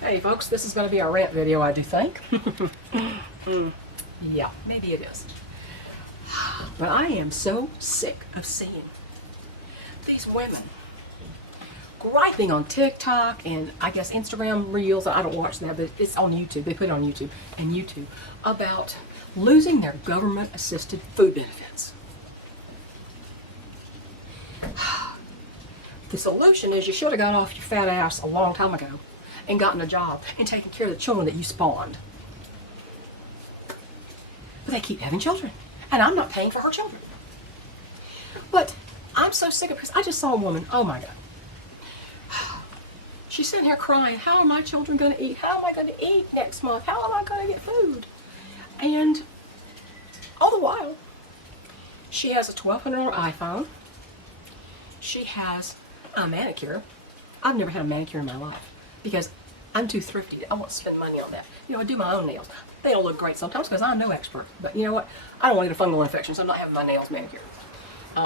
Hey folks, this is going to be our rant video, I do think. Yeah, maybe it is. But I am so sick of seeing these women griping on TikTok and I guess Instagram Reels. I don't watch that, but it's on YouTube. They put it on YouTube and YouTube about losing their government-assisted food benefits. The solution is you should have got off your fat ass a long time ago and gotten a job and taken care of the children that you spawned. But they keep having children, and I'm not paying for her children. But I'm so sick of it because I just saw a woman, oh my God. She's sitting here crying, how are my children going to eat? How am I going to eat next month? How am I going to get food? And all the while, she has a $1,200 iPhone. She has a manicure. I've never had a manicure in my life because I'm too thrifty. I won't spend money on that. You know, I do my own nails. They don't look great sometimes because I'm no expert. But you know what? I don't want to get a fungal infection, so I'm not having my nails manicured.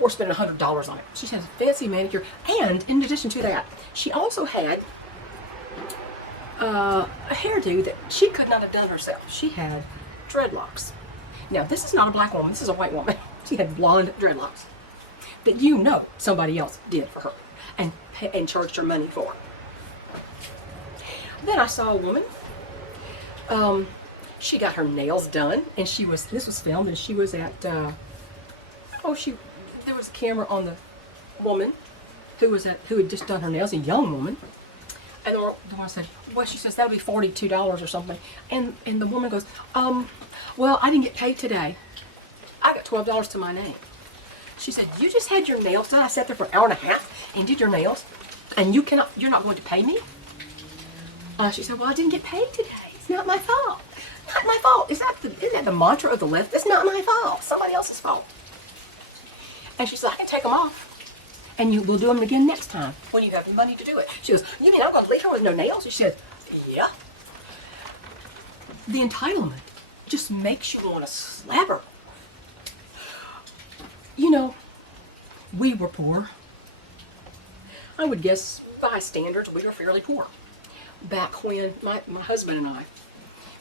Or spending $100 on it. She has a fancy manicure, and in addition to that, she also had a hairdo that she could not have done herself. She had dreadlocks. Now, this is not a black woman. This is a white woman. She had blonde dreadlocks that you know somebody else did for her and charged her money for. Then I saw a woman. She got her nails done, and this was filmed, and she was at there was a camera on the woman who had just done her nails, a young woman. And the one said, well, she says that'll be $42 or something. And the woman goes, well, I didn't get paid today. I got $12 to my name. She said, you just had your nails done. I sat there for an hour and a half and did your nails, and you're not going to pay me? She said, well, I didn't get paid today. It's not my fault. Not my fault. Isn't that the mantra of the left? It's not my fault. Somebody else's fault. And she said, I can take them off. And we'll do them again next time when you have the money to do it. She goes, you mean I'm going to leave her with no nails? She said, yeah. The entitlement just makes you want to slap her. You know, we were poor. I would guess by standards we were fairly poor. Back when my husband and I,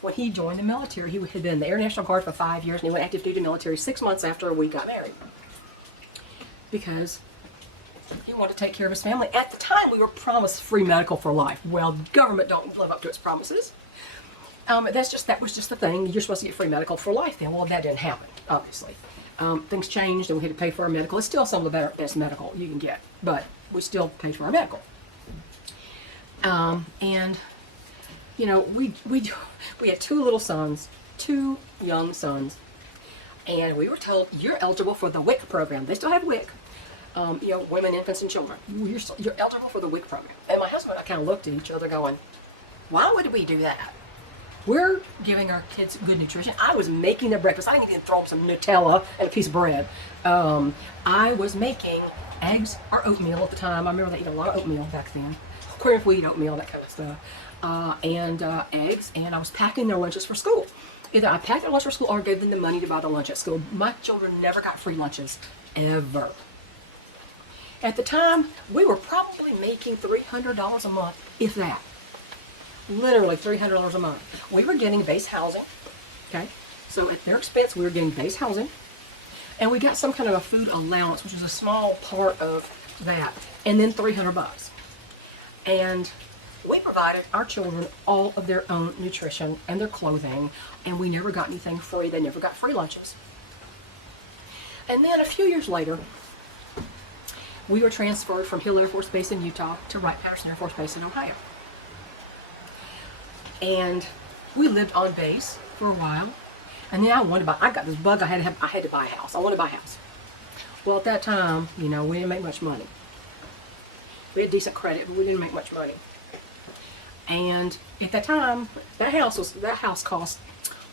when he joined the military, he had been in the Air National Guard for 5 years, and he went active duty military 6 months after we got married. Because he wanted to take care of his family. At the time, we were promised free medical for life. Well, the government don't live up to its promises. That was just the thing. You're supposed to get free medical for life then. Well, that didn't happen, obviously. Things changed, and we had to pay for our medical. It's still some of the best medical you can get, but we still paid for our medical. And you know, we had two little sons, 2 young sons, and we were told you're eligible for the WIC program. They still have WIC. You know, women, infants, and children. You're eligible for the WIC program. And my husband and I kind of looked at each other going, why would we do that? We're giving our kids good nutrition. I was making their breakfast. I didn't even throw them some Nutella and a piece of bread. I was making eggs or oatmeal at the time. I remember they ate a lot of oatmeal back then. Corn wheat oatmeal, that kind of stuff. And eggs, and I was packing their lunches for school. Either I packed their lunch for school or gave them the money to buy the lunch at school. My children never got free lunches, ever. At the time, we were probably making $300 a month, if that. Literally $300 a month. We were getting base housing, okay? So at their expense, we were getting base housing. And we got some kind of a food allowance, which was a small part of that. And then $300. And we provided our children all of their own nutrition and their clothing, and we never got anything free. They never got free lunches. And then a few years later, we were transferred from Hill Air Force Base in Utah to Wright-Patterson Air Force Base in Ohio. And we lived on base for a while. And then I got this bug I had to buy a house. I wanted to buy a house. Well, at that time, you know, we didn't make much money. We had decent credit, but we didn't make much money. And at that time, that house cost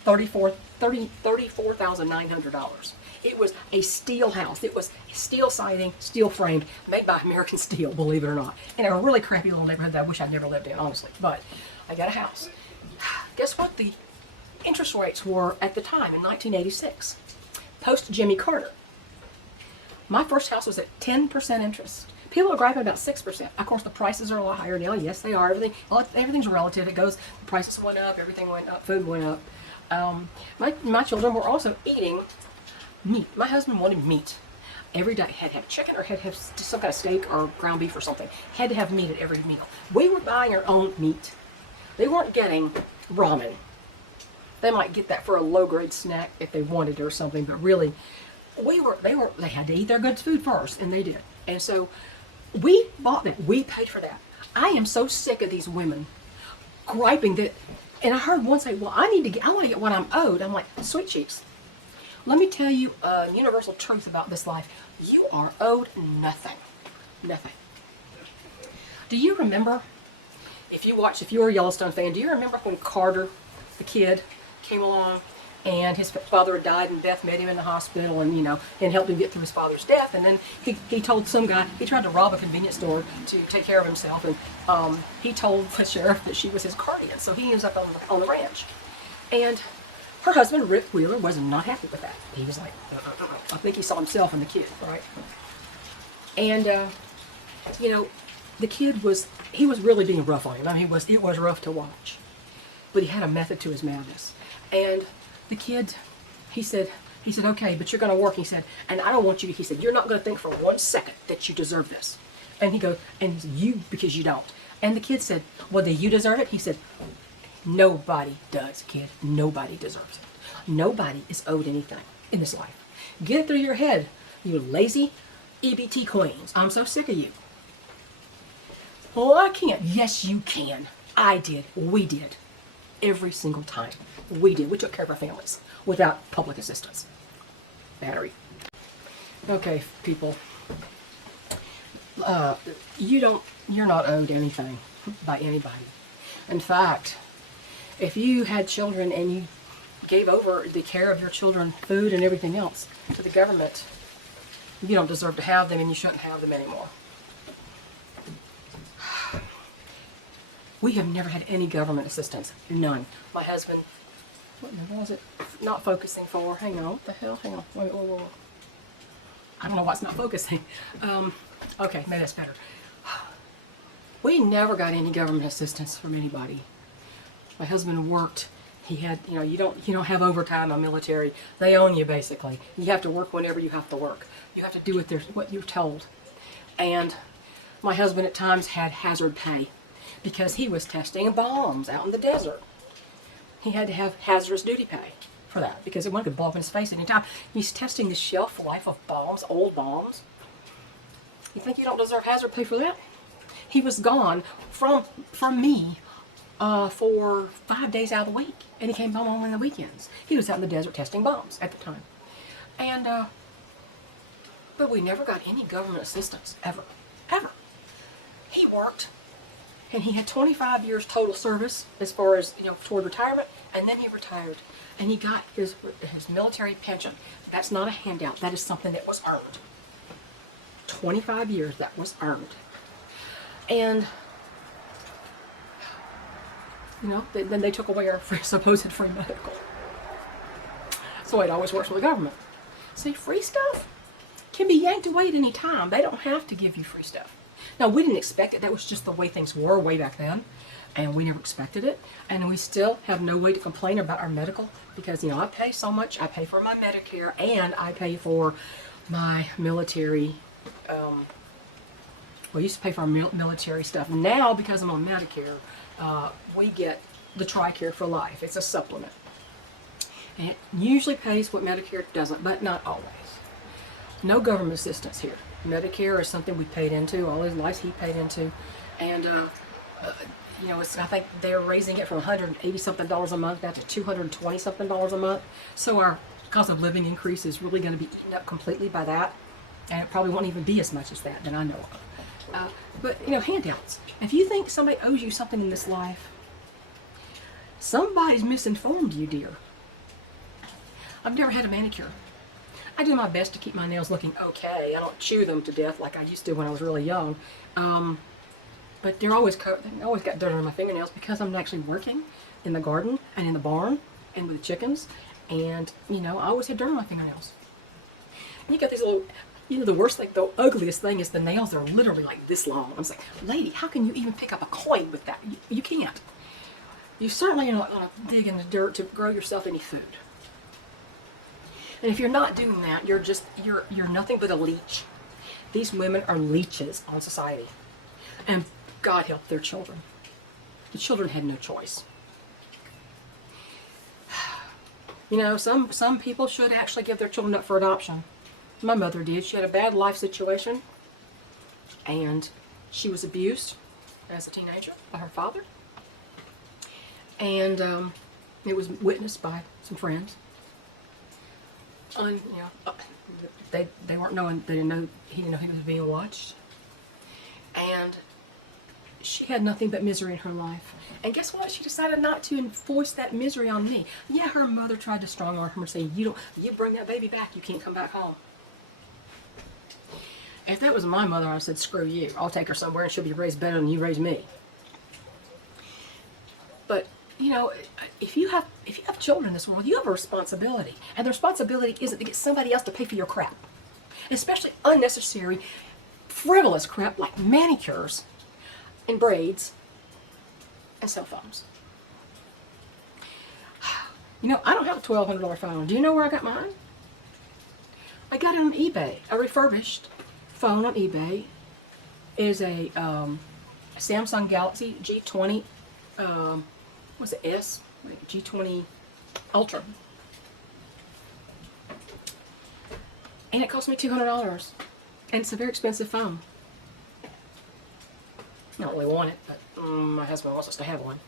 $34,900. It was a steel house. It was steel siding, steel framed, made by American Steel, believe it or not. In a really crappy little neighborhood that I wish I'd never lived in, honestly. But I got a house. Guess what the interest rates were at the time in 1986? Post Jimmy Carter. My first house was at 10% interest. People are griping about 6%. Of course, the prices are a lot higher now. Yes, they are. Everything's relative. It goes, the prices went up, everything went up, food went up. My children were also eating meat. My husband wanted meat every day. Had to have chicken or had to have some kind of steak or ground beef or something. Had to have meat at every meal. We were buying our own meat. They weren't getting ramen. They might get that for a low-grade snack if they wanted it or something, but really, they had to eat their good food first, and they did. And so we bought that. We paid for that. I am so sick of these women griping that, and I heard one say, well, I want to get what I'm owed. I'm like, sweet cheeks. Let me tell you a universal truth about this life. You are owed nothing. Nothing. Do you remember, if you were a Yellowstone fan, do you remember when Carter, the kid, came along and his father had died and Beth met him in the hospital and helped him get through his father's death, and then he told some guy, he tried to rob a convenience store to take care of himself, and he told the sheriff that she was his guardian, so he ends up on the ranch. And her husband, Rick Wheeler, was not happy with that. He was like, I think he saw himself in the kid, right? And, the kid was really being rough on him. I mean, it was rough to watch. But he had a method to his madness. And the kid, he said, okay, but you're going to work. He said, and I don't want you to, he said, you're not going to think for 1 second that you deserve this. And he goes, and you, because you don't. And the kid said, well, do you deserve it? He said, nobody does, kid. Nobody deserves it. Nobody is owed anything in this life. Get it through your head, you lazy EBT Queens. I'm so sick of you. Well, I can't. Yes, you can. I did. We did. Every single time. We did. We took care of our families without public assistance. Battery. Okay, people. You're not owed anything by anybody. In fact, if you had children and you gave over the care of your children, food and everything else to the government, you don't deserve to have them and you shouldn't have them anymore. We have never had any government assistance. None. My husband, what was it not focusing for? Hang on. What the hell? Hang on. Wait. I don't know why it's not focusing. Okay, maybe that's better. We never got any government assistance from anybody. My husband worked. He had, you don't have overtime on military. They own you basically. You have to work whenever you have to work. You have to do what you're told. And my husband at times had hazard pay because he was testing bombs out in the desert. He had to have hazardous duty pay for that because one could blow up in his face anytime. He's testing the shelf life of bombs, old bombs. You think you don't deserve hazard pay for that? He was gone from me for 5 days out of the week, and he came home only on the weekends. He was out in the desert testing bombs at the time. And, but we never got any government assistance, ever. He worked, and he had 25 years total service as far as, toward retirement, and then he retired, and he got his military pension. That's not a handout. That is something that was earned. 25 years that was earned. And, then they took away our supposed free medical. So it always works for the government. See, free stuff can be yanked away at any time. They don't have to give you free stuff. Now, we didn't expect it. That was just the way things were way back then. And we never expected it. And we still have no way to complain about our medical because, I pay so much. I pay for my Medicare and I pay for my military. We used to pay for our military stuff. Now, because I'm on Medicare, we get the TRICARE for life. It's a supplement. And it usually pays what Medicare doesn't, but not always. No government assistance here. Medicare is something we paid into, all his life he paid into. And, I think they're raising it from $180-something a month down to $220-something a month. So our cost of living increase is really going to be eaten up completely by that. And it probably won't even be as much as that I know of. But handouts. If you think somebody owes you something in this life, somebody's misinformed you, dear. I've never had a manicure. I do my best to keep my nails looking okay. I don't chew them to death like I used to when I was really young. But they always got dirt on my fingernails because I'm actually working in the garden and in the barn and with the chickens. And, I always had dirt on my fingernails. And you You know, the worst thing, the ugliest thing is the nails are literally like this long. I was like, lady, how can you even pick up a coin with that? You can't. You certainly are not going to dig in the dirt to grow yourself any food. And if you're not doing that, you're nothing but a leech. These women are leeches on society. And God help their children. The children had no choice. You know, some people should actually give their children up for adoption. My mother did. She had a bad life situation, and she was abused as a teenager by her father. And it was witnessed by some friends. And, you know, they weren't knowing, they didn't know, he didn't know he was being watched. And she had nothing but misery in her life. And guess what? She decided not to enforce that misery on me. Yeah, her mother tried to strong arm her, saying, you bring that baby back, you can't come back home. If that was my mother, I said, screw you. I'll take her somewhere and she'll be raised better than you raised me. But, you know, if you have children in this world, you have a responsibility. And the responsibility isn't to get somebody else to pay for your crap. Especially unnecessary, frivolous crap like manicures and braids and cell phones. You know, I don't have a $1,200 phone. Do you know where I got mine? I got it on eBay. A refurbished phone on eBay. It is a Samsung Galaxy G20, what's it, S? Like G20 Ultra. And it cost me $200. And it's a very expensive phone. I don't really want it, but my husband wants us to have one.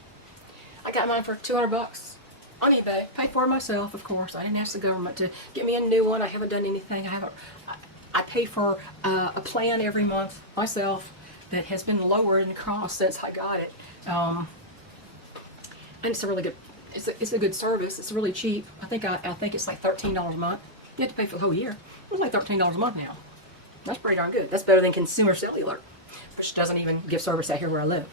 I got mine for $200 on eBay. Paid for it myself, of course. I didn't ask the government to get me a new one. I haven't done anything. I pay for a plan every month myself that has been lowered in the cost since I got it. And it's a really good, it's a good service. It's really cheap. I think it's like $13 a month. You have to pay for the whole year. It's like $13 a month now. That's pretty darn good. That's better than Consumer Cellular, which doesn't even give service out here where I live.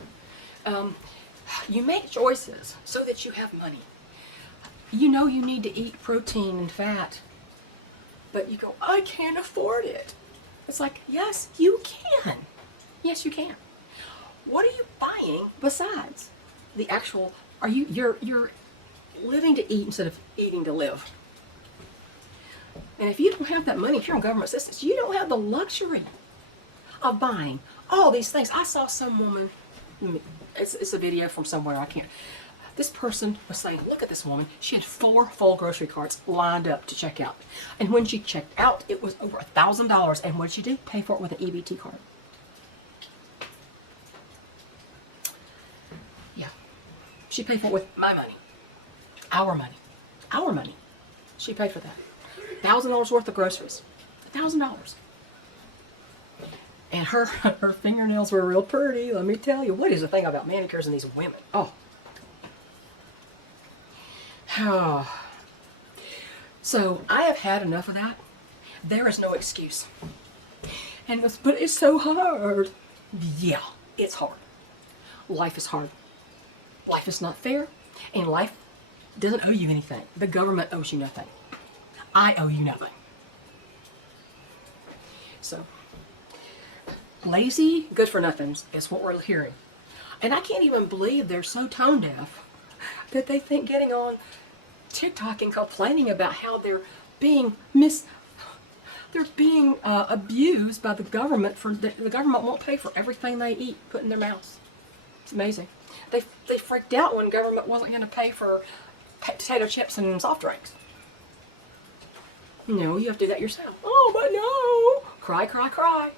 You make choices so that you have money. You know you need to eat protein and fat, but you go, I can't afford it. It's like, yes, you can. Yes, you can. What are you buying besides the actual? You're living to eat instead of eating to live. And if you don't have that money, if you're on government assistance, you don't have the luxury of buying all these things. I saw some woman, it's a video from somewhere, I can't. This person was saying, look at this woman. She had 4 full grocery carts lined up to check out. And when she checked out, it was over $1,000. And what did she do? Pay for it with an EBT card. Yeah. She paid for it with my money. Our money. Our money. She paid for that. $1,000 worth of groceries. $1,000. And her fingernails were real pretty. Let me tell you. What is the thing about manicures and these women? Oh. So I have had enough of that. There is no excuse. But it's so hard. Yeah, it's hard. Life is hard. Life is not fair, and life doesn't owe you anything. The government owes you nothing. I owe you nothing. So, lazy, good for nothings is what we're hearing. And I can't even believe they're so tone deaf that they think getting on TikTok and complaining about how they're being abused by the government for the government won't pay for everything they eat, put in their mouths. It's amazing. They freaked out when government wasn't going to pay for potato chips and soft drinks. No, you have to do that yourself. Oh, but no. Cry, cry, cry.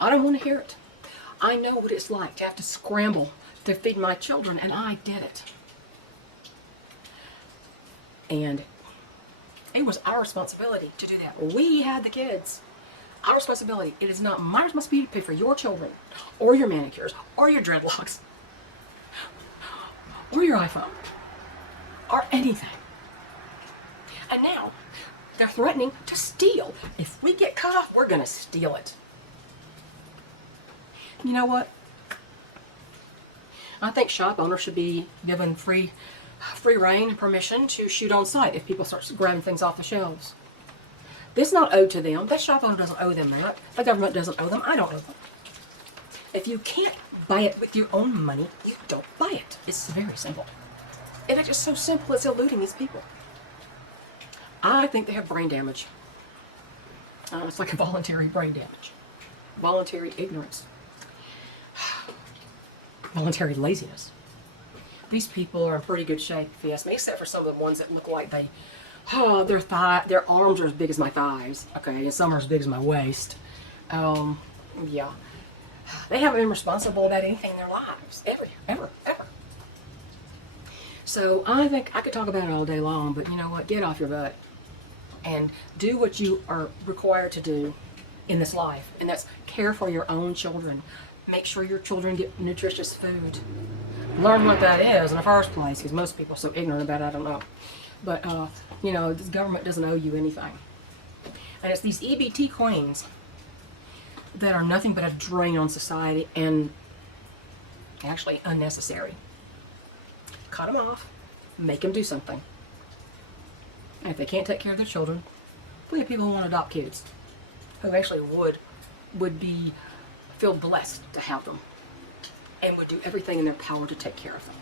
I don't want to hear it. I know what it's like to have to scramble to feed my children, and I did it. And it was our responsibility to do that. We had the kids. Our responsibility. It is not my responsibility to pay for your children, or your manicures, or your dreadlocks, or your iPhone, or anything. And now, they're threatening to steal. If we get cut off, we're going to steal it. You know what? I think shop owners should be given free reign and permission to shoot on site if people start grabbing things off the shelves. It's not owed to them. That shop owner doesn't owe them that. The government doesn't owe them. I don't owe them. If you can't buy it with your own money, you don't buy it. It's very simple. And it's just so simple, it's eluding these people. I think they have brain damage. It's like a voluntary brain damage. Voluntary ignorance. Voluntary laziness. These people are in pretty good shape, if you ask me, except for some of the ones that look like their arms are as big as my thighs, okay, and some are as big as my waist. Yeah. They haven't been responsible about anything in their lives, ever. So I think I could talk about it all day long, but you know what? Get off your butt and do what you are required to do in this life, and that's care for your own children. Make sure your children get nutritious food. Learn what that is in the first place, because most people are so ignorant about it, I don't know. But, you know, this government doesn't owe you anything. And it's these EBT Queens that are nothing but a drain on society and actually unnecessary. Cut them off. Make them do something. And if they can't take care of their children, we have people who want to adopt kids, who actually would feel blessed to have them, and would do everything in their power to take care of them.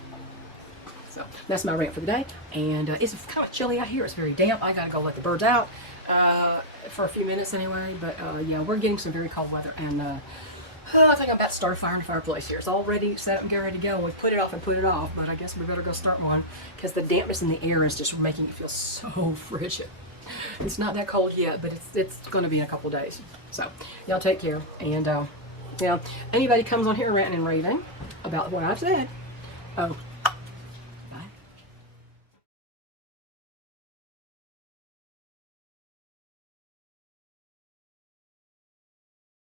So that's my rant for the day. And it's kind of chilly out here. It's very damp. I got to go let the birds out for a few minutes anyway. But yeah, we're getting some very cold weather. And I think I'm about to start a fire in the fireplace here. It's all ready, set up and get ready to go. We've put it off and put it off. But I guess we better go start one, because the dampness in the air is just making it feel so frigid. It's not that cold yet, but it's going to be in a couple of days. So y'all take care. And you know, anybody comes on here ranting and raving about what I've said, oh,